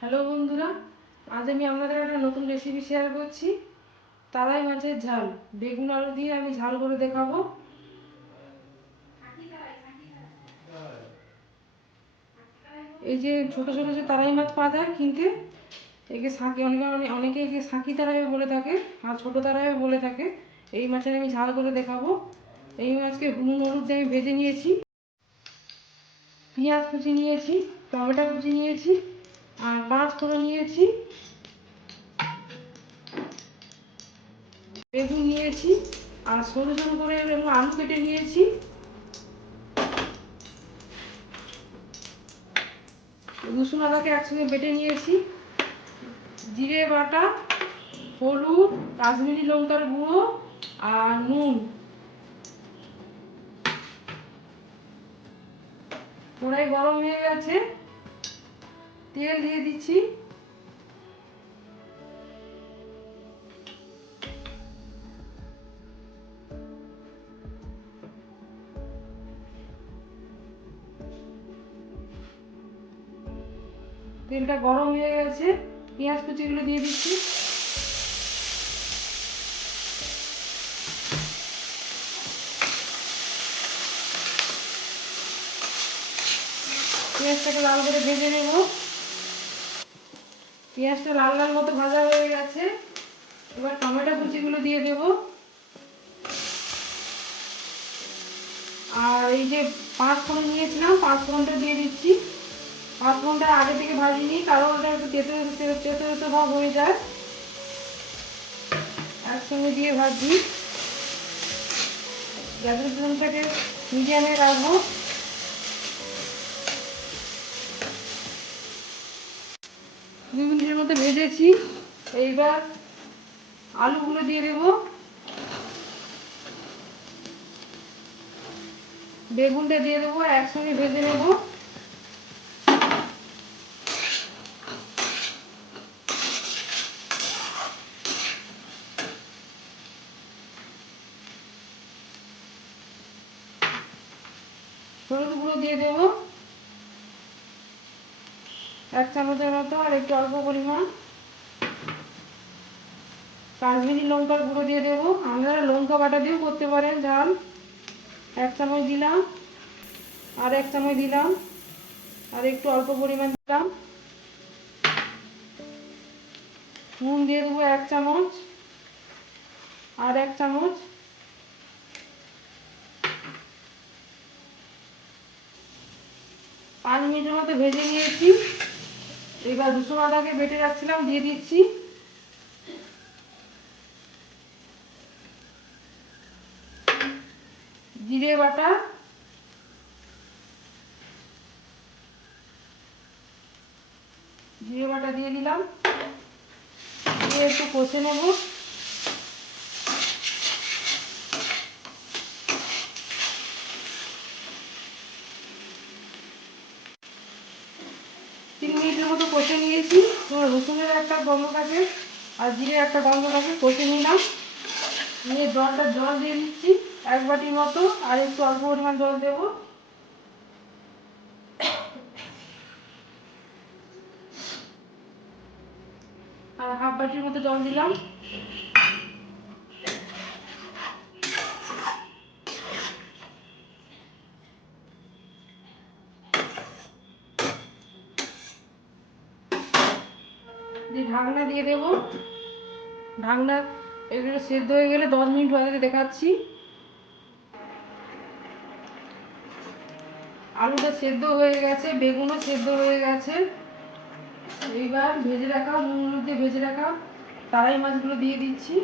Hello বন্ধুরা, আজ আমি আপনাদের একটা নতুন রেসিপি শেয়ার করছি। তারাই মাছের ঝাল, বেগুন আলু দিয়ে আমি ঝাল করে দেখাবো। এই যে ছোট ছোট যে তারাই মাছ পাওয়া যায় কিনতে, একে শাঁকি অনেকে অনে- অনেকে একে শাঁকি তারাই বলে থাকে আর ছোটো তারাই বলে থাকে। এই মাছের আমি ঝাল করে দেখাবো। এই মাছকে হুনুন হলুদ দিয়ে আমি ভেজে নিয়েছি। পেঁয়াজ কুচি নিয়েছি, টমেটো কুচি নিয়েছি। আর মাছ করে নিয়েছি। বেগুন নিয়েছি আর সরু সরু করে আলু কেটে নিয়েছি। রসুন আদাকে একসঙ্গে বেটে নিয়েছি। জিরে বাটা, হলুদ, কাশ্মীরি লঙ্কার গুঁড়ো আর নুন। কড়াই গরম হয়ে গেছে। তেল দিয়ে দিচ্ছি। তেলটা গরম হয়ে গেছে, পেঁয়াজ কুচিগুলো দিয়ে দিচ্ছি। পেঁয়াজটাকে লাল করে ভেজে নেব। পেঁয়াজটা লাল লাল মতো ভাজা হয়ে গেছে। এবার টমেটো কুচিগুলো দিয়ে দেব। আর এই যে পাঁচ ফোড়ন নিয়েছিলাম পাঁচ ফোড়নটা দিয়ে দিচ্ছি। পাঁচ ফোড়নটা আগে থেকে ভাজিনি, কারণ ওটা একটু তেতো তেতো তেতো ভাব হয়ে যায়। একসঙ্গে দিয়ে ভাজি। গ্যাসের ফ্লেমটাকে মিডিয়ামে রাখব। মিনিটের মতো ভেজেছি। এইবার আলুগুলো দিয়ে দেব। বেগুনটা দিয়ে দেবো, একসঙ্গে ভেজে নেব। হলুদ গুঁড়ো দিয়ে দেবো। এক চামচের মতো আর একটু অল্প পরিমাণ। কাশ্মীরি লঙ্কার গুঁড়ো দিয়ে দেবো। আপনারা লঙ্কা বাটা দিয়েও করতে পারেন ঝাল এক চামচ দিলাম। আর এক চামচ দিলাম। আর একটু অল্প পরিমাণ দিলাম। নুন দিয়ে দেবো এক চামচ। আর এক চামচ। পাঁচ মিনিটের মতো ভেজে নিয়েছি। এবার রসুন আদাকে বেটে যাচ্ছিলাম দিয়ে দিচ্ছি। জিরে বাটা। জিরে বাটা দিয়ে দিলাম। দিয়ে একটু কষে নেব। তিন মিনিটের মতো কষে নিয়েছি। তোমার রসুনের একটা গন্ধ থাকে আর জিরে একটা গন্ধ থাকে, কষে নিলাম। নিয়ে জলটা জল দিয়ে দিচ্ছি এক বাটির মতো, আর একটু অল্প পরিমাণ জল দেবো। আর হাফ বাটির মতো জল দিলাম। ঢাকনা দিয়ে দেবো। ঢাকনা এগুলো সেদ্ধ হয়ে গেলে দশ মিনিট বাজারে দেখাচ্ছি। আলুটা সেদ্ধ হয়ে গেছে, বেগুনও সেদ্ধ হয়ে গেছে। এইবার ভেজে রাখা, নুন দিয়ে ভেজে রাখা তারাই মাছগুলো দিয়ে দিচ্ছি।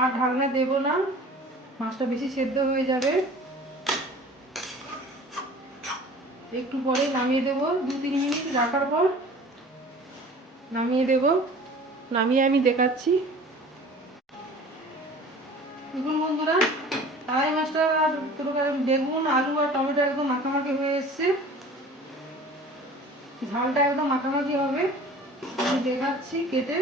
আর ঢাকনা দেবো না, মাছটা বেশি সেদ্ধ হয়ে যাবে। একটু পরে নামিয়ে দেবো, দু তিন মিনিট রাখার পর নামিয়ে দেব। নামিয়ে আমি দেখাচ্ছি। দেখুন বন্ধুরা তারাই মাছটা তরকারি বেগুন, আলু আর টমেটো একদম মাখামাখি হয়ে এসছে। ঝালটা একদম মাখামাখি হবে। আমি দেখাচ্ছি কেটে।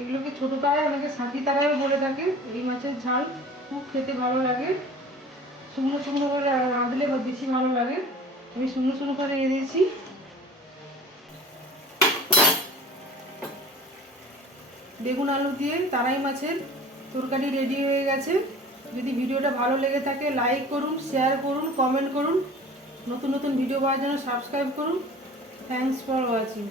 এগুলোকে ছোটো তারায় অনেকে সাঁকি তারাও বলে থাকে। এই মাছের ঝাল খুব খেতে ভালো লাগে। শুকনো শুকনো করে রাঁধলে বা বেশি ভালো লাগে। আমি শুকনো শুকনো করে দিয়ে দিয়েছি। বেগুন আলু দিয়ে তারাই মাছের তরকারি রেডি হয়ে গেছে। যদি ভিডিওটা ভালো লেগে থাকে লাইক করুন শেয়ার করুন কমেন্ট করুন। নতুন নতুন ভিডিও পাওয়ার জন্য সাবস্ক্রাইব করুন। Thanks for watching